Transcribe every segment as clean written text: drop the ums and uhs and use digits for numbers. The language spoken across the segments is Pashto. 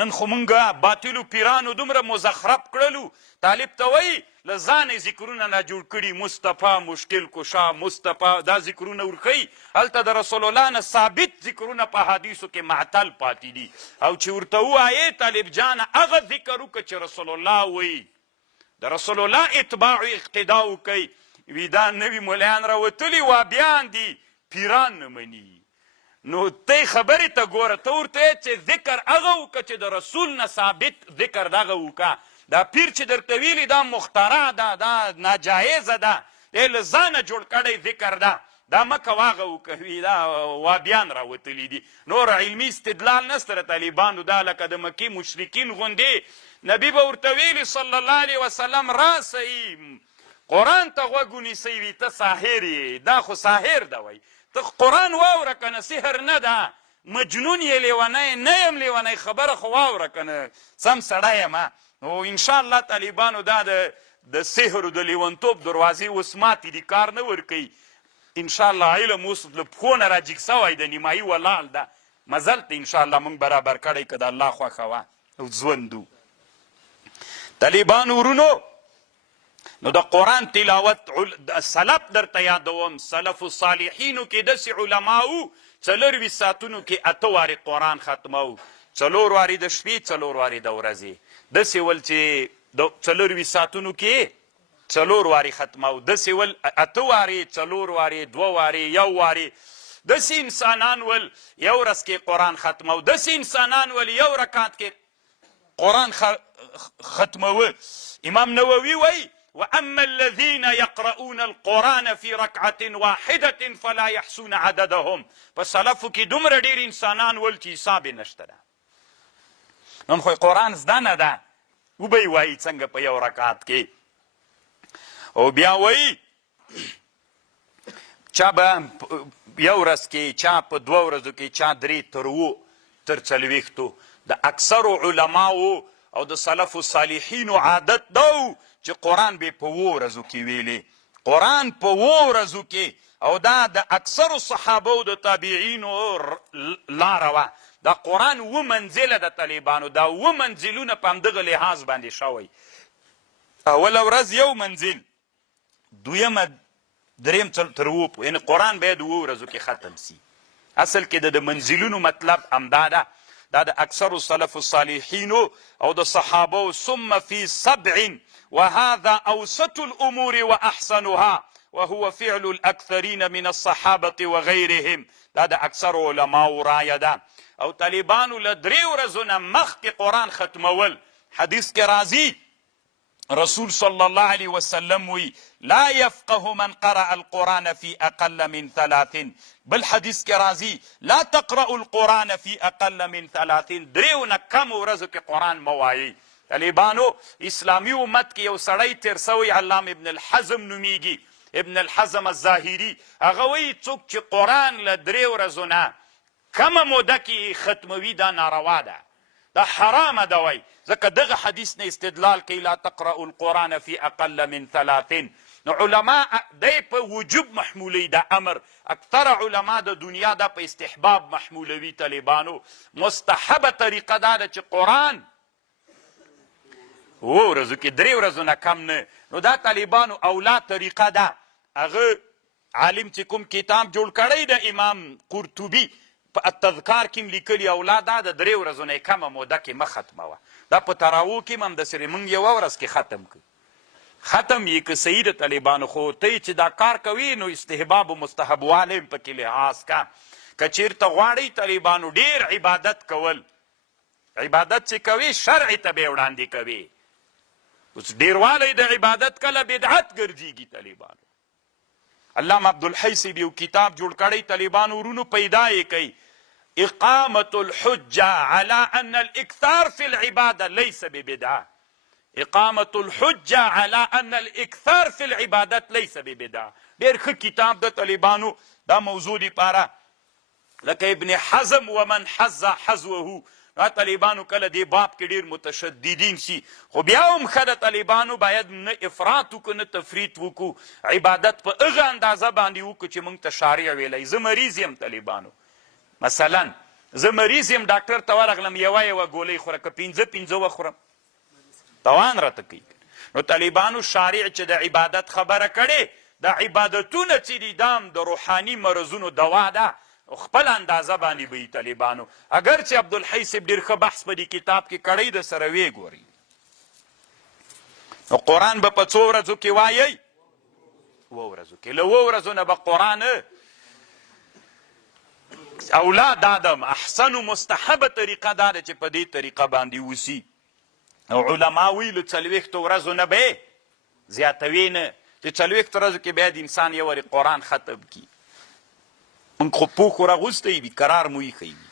نن خو مونږ باطلو پیرانو دومره مزخرف کړلو. طالب ته وایي له ځانه ذکرونه نه جوړ کړي، مصطفی مشکل کشا مصطفی دا ذکرونه ورښیي. هلته د رسول الله نه ثابت ذکرونه په حدیثو کې معطل پاتې دي. او چې ورته ووایې طالب جانه هغه ذکر وکړه چې رسول الله وایي، د رسول الله اتباع او اقتدا وکئ. وي دا نوي ملیان راوتلي وابیان دي، پیران نه مني. نو ته خبرې ته ګوره، ته ورته چې ذکر هغه وکړه چې د رسول نه ثابت ذکر دغه وکړه. دا پیر چې درته ویلي دا مخترع ده، دا ناجایزه ده، دی له ځانه جوړ کړی ذکر ده، دا مه کوه هغه وکوي. دا وابیان راوتلي دي. نور علمي استدلال نسته د طالبانو، دا لکه د مکې مشرکین غوندې. نبي به ورته ویلي صلی الله علیه وسلم راسئ قرآن ته غوږ ونیسئ، وي ته ساحر یې، دا خو ساحر ده وایي. ته قرآن واوره که نه، سحر نه ده، مجنون یې لیونی نه یم لیونی، خبره خو واوره که نه، سم سړی یم. نو انشاءالله طالبانو دا د سحر او د لیونتوب دروازې اوس ماتې دي، کار نه ورکوي. انشاءالله علم اوس له پښو نه راجګ سوی د نیمایي ولاړ ده. مزل ته انشاءالله موږ برابر کړی که د الله خوښه وه او ژوندو. طالبانو ورونو، نو د قرآن تلاوت سلف درته یادوم. سلف الصالحینو کې داسې علماو 4 ساعتونو کې 8 وارې قرآن ختمو، 4 وارې د شپې، 4 وارې د ورځې. داسې ول چې د 4 ساعتونو کې 4 وارې ختمو، داسې ول 8 وارې، 4 وارې، 2 وارې، 1 وارې. داسې انسانان ول یو ورځ کې قرآن ختمو، داسې انسانان ول یو رکعت کې قرآن ختموه. امام نووي وایي وأما الذين يقرؤون القرآن في ركعة واحدة فلا يحصون عددهم. په سلفو کې دومره ډېر انسانان ول چې حساب یې نشته ده. نن خو قرآن زده نه ده، وبه یې وایي څنګه په یو رکعت کې. او بیا وایي چا به یو ورځ کې، چا په 2 ورځو کې، چا 3 تر 7 تر 40. د اکثرو علماو او د سلفو صالحینو عادت ده چې قرآن به په 7 ورځو کې ویلي، قرآن په 7 ورځو کې. او دا د اکثرو صحابه او د تابعینو لاره وه. دا قرآن 7 منزله د طالبانو، دا 7 منزلونه په همدغه لحاظ باندې شوی. اوله ورځ 1 منزل، دویمه 3 تر 7، یعنې قرآن باید 7 ورځو کې ختم سي. اصل کې د منزلونو مطلب همدا ده. دا د اکثرو سلف الصالحینو او د صحابه. ثم في 7 وهذا أوسط الأمور وأحسنها وهو فعل الأكثرين من الصحابة وغيرهم. دا د اکثر علماء رایه ده. او طالبانو له 3 ورځو نه مخکې قرآن ختمول. حدیث کې راځي رسول صلی الله علیه وسلم وی لا يفقه من قرأ القرآن في أقل من 3. بل حدیث کې راځي لا تقرأ القرآن في أقل من 3. 3 نه کم ورځو کې قرآن موایي. طالبانو اسلامی امت کې یو سړی تیر سوی علامه ابن الحزم نومیږي، ابن الحزم الظاهري. هغه وایي څوک چې قرآن له 3 ورځو نه کمه موده کې ختموي دا ناروا ده، دا حرامه ده. وایي ځکه دغه حدیث نه استدلال کوي لا تقرأ القرآن في أقل من 3. نو علما دی په وجوب محمولی دا امر. اکثر علما د دنیا دا په استحباب محمولوي. طالبانو مستحبه طریقه دا ده چې قرآن 7 ورځو کې 3 ورځو نه کم نه. نو دا طالبانو اولا طریقه ده. هغه عالم چې کوم کتاب جوړ کړی د امام قرطبي په التذکار کې لیکلي اولا دا د 3 ورځو نه کمه موده کې مه ختموه. دا په تراوو کې هم داسې موږ 1 ورځ کې ختم کړو، ختم یې که صحیح د طالبانو. خو ته چې دا کار کوي نو استحباب و مستحبوالی هم پکې لحاظ کا. که چېرته غواړئ طالبانو ډېر عبادت کول، عبادت چې کوي شرع ته به یې وړاندې کوي. اوس ډېروالی د عبادت کله بدعت ګرځېږي. طالبانو علامه عبدالحی صاحب یو کتاب جوړ کړی طالبانو ورونو پیدا یې کوي اقامة الحجة على أن الإكثار في العبادة ليس ببدعة. اقامة الحجة على أن الإكثار في العبادة ليس ببدعة. ډېر ښه کتاب د طالبانو دا موضوع دی پاره. لکه ابن حزم ومن حز حزوه. دا طالبانو کله دی باب کې ډېر متشددین سي، خو بیا هم ښه د طالبانو باید نه افراط وکړو نه تفریط وکړو. عبادت په هغه اندازه باندې وکړو چې موږ ته شارع ویلی. زه مریض یم طالبانو. مثلا زه مریض یم ډاکټر ته ورغلم یوه ګولۍ خوره که پنځه وخورم توان راته کوي. نو طالبانو شارع چې د عبادت خبره کړې د عبادتونه چې دي دام د روحاني مرضونو دوا ده خپل اندازه باندې به یي طالبانو. اگر چې عبدالحی صاحب ډېر ښه بحث په دې کتاب کې کړی د سره ویې ګورئ. نو قرآن به په څو ورځو کې وایئ؟ 2 ورځو کې. له 2 ورځو نه به قرآن اولاد آدم احسن و مستحبه طریقه دا ده چې په دې طریقه باندې وسي. او علما وی له 40 ورځو نه به زیاتوي نه چې 40 ورځو کې باید انسان یو وارې قرآن ختم کړي. موږ خو پوخ ورغوستی وي قرار مو ایښی وي.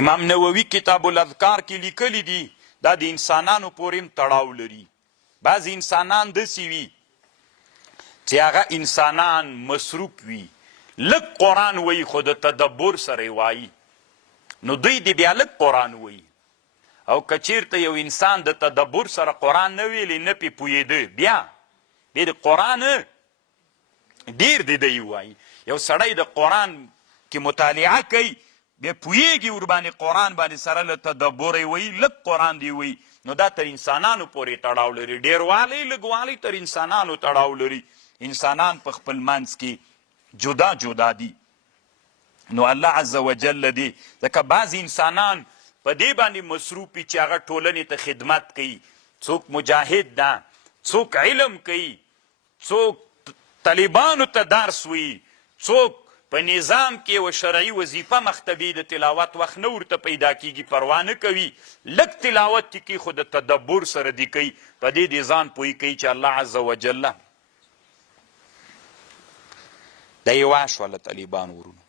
امام نووي کتاب الاذکار کې لیکلی دي دا د انسانانو پورې هم تړاو لري. بعضې انسانان داسې وي چې هغه انسانان مصروف وي لږ قرآن وایي خو د تدبر سره یې وایي نو دوی دې بیا لږ قرآن وایي. او که چیرته یو انسان د تدبر سره قرآن نه ویلی نه پې پوهېده بیا د قرآن ډېر د دی وایي. یو سړی د قرآن کې مطالعه کوي بیا پوهېږي ورباندې قرآن باندې سره له تدبر یې وایي لږ قرآن دی وایي نو دا تر انسانانو پورې تړاو لري. ډېروالی لږوالی تر انسانانو تړاو لري. انسانان په خپل منځ کې جدا جدا دي. نو الله عز وجل دی ځکه بعض انسانان په دې باندې مصروف وي چې هغه ټولنې ته خدمت کوي. څوک مجاهد ده څوک علم کوي څوک طالبانو ته درس وي څوک په نظام کې یوه شرعي وظیفه مختبي د تلاوت وخت نه ورته پیدا کیږي پروا نه کوي لږ تلاوت چې کوي خو د تدبر سره دی کوي په دې د ځان پوهی کوي چې الله عز وجل دا یې واشوله طالبان ورونو.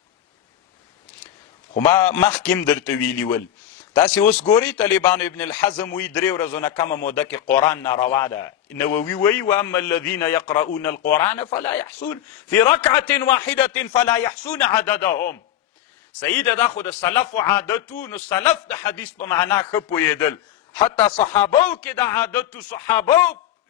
خو ما مخکې هم درته ویلي ول تاسې اوس ګورئ طالبانو ابن الحزم وی 3 ورځو نه کمه موده کې قرآن ناروا ده. نووي وی واما الذین یقرؤون القرآن فلا یحصون فی رکعة واحدة فلا یحصون عددهم. صحیح ده دا خو د سلف عادتو نو سلف د حدیث په معنا ښه پوهېدل حتی صحابو کې د عادتو صحابو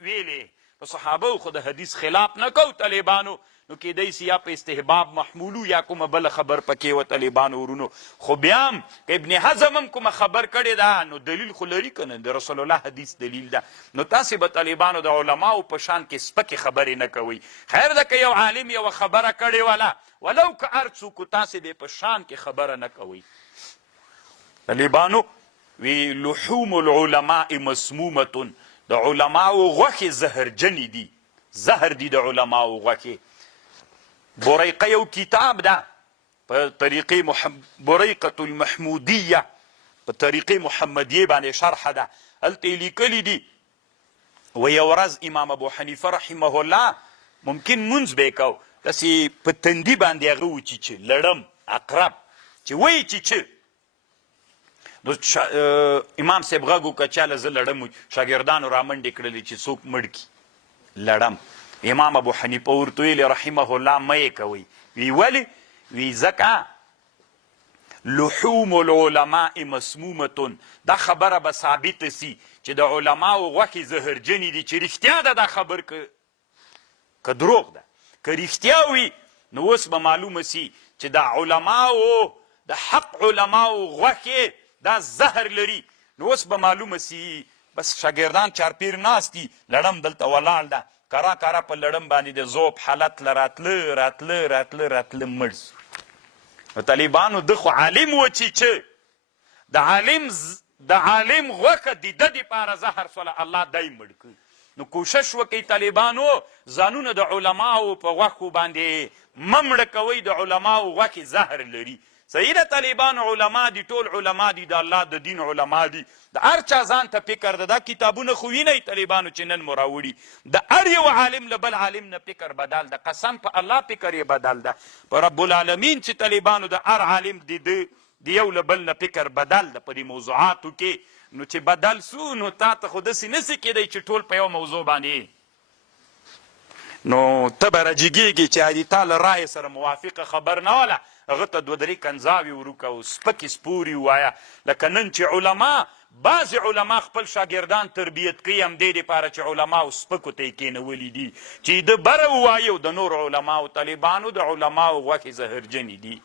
ویلې په صحابو خو د حدیث خلاف نه کو طالبانو نو کېدی سي یا په استحباب محمولو یا کومه بله خبر پکې و طالبانو ورونو. خو بیا هم که ابن حزم هم کومه خبر کړې ده نو دلیل خو لري که نه د رسول الله حدیث دلیل ده. نو تاسې به طالبانو د علماو په شان کې سپکې خبرې نه کوئ. خیر ده که یو عالم یوه خبره کړې وله ولو که هر څوک تاسې دې په شان کې خبره نه کوئ. طالبانو وی لحوم العلماء مسمومة د علماو غوښې زهرجنې دي زهر دي د علماو غوښې. بریقه یو کتاب ده په طریقې بریقة المحمودیه په طریقې محمدیه باندې شرح ده هلته یې لیکلي دي و یو ورځ امام ابو حنیفه رحمه الله ممکن مونځ به یې کو داسې په تندي باندې هغه وچیچه لړم عقرب چې وایي چیچه نو امام صاحب غږ وکړه چاله زه لړم شاګردانو رامنډې کړلې چې څوک مړ کي لړم. امام ابو حنیفه ورته ویلې رحمه الله مه یې کوئ. وی ولې؟ وی ځکه لحوم العلماء مسمومة دا خبره به ثابته سي چې د علماو غوښې زهرجنې دي چې رښتیا ده دا خبر که دروغ ده. که رښتیا وي نو اوس به معلومه سي چې د علماو د حق علماو غوښې دا زهر لري نو اوس به معلومه سي بس شاګردان چارپیر ناست دي لړم دلته ولاړ ده کرا کرا په لړم باندې د ذوب حالت له راتله مړ سو. نو طالبانو ده خو عالم و چې د عالم غوښه د ده دپاره زهر سوله الله دی مړ کړي. نو کوشش وکئ طالبانو ځانونه د علماو په غوښو باندې مه مړه کوئ. د علماو غوښې زهر لري. صحیح ده طالبانو علما دي ټول علما دي د الله د دین علما دي د هر چا ځان ته فکر ده. دا کتابونه خو وینئ طالبانو چې نن مو راوړي د هر یو عالم له بل عالم نه فکر بدل ده. قسم په الله فکر یې بدل ده په رب العالمین چې طالبانو د هر عالم د یو له بل نه فکر بدل ده په دې موضوعاتو کې. نو چې بدل سو نو تا ته خو داسې نسي کېدی چې ټول په یو موضوع باندې نو ته به راجګېږي چې ادي تا له رایې سره موافقه خبر نه وله هغه ته 2-3 کنځاوې وروکه او سپکې سپورې ووایه. لکه نن چې علما بعضې علما خپل شاګردان تربیت کوي همدې دپاره چې علماو سپکو ته یې کېنولي دي چې د بره ووایي او د نورو علماو طالبانو د علماو غوښې زهرجنې دي.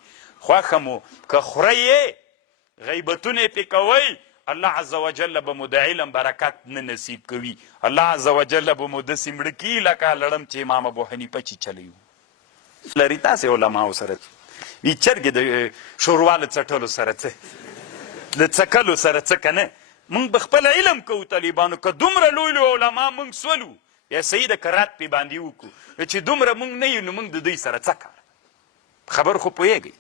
خوښه مو که خورئ یې غیبتونه یې پې کوئ الله عز وجل به مو د علم برکت نه نصیب کوي. الله عز وجل به مو داسې مړه کي لکه لړم چې امام ابو حنیفه چې چلی و لري. تاسې علماو سره وي چرګې د شوروا له څټلو سره څه د څکلو سره څه که نه. موږ به خپل علم کوو طالبانو. که دومره لوی لوی علما موږ سولو یا صحیح د کرات پې باندې وکړو چې دومره موږ نه یو نو موږ د دوی سره څه کار. خبر خو پوهېږئ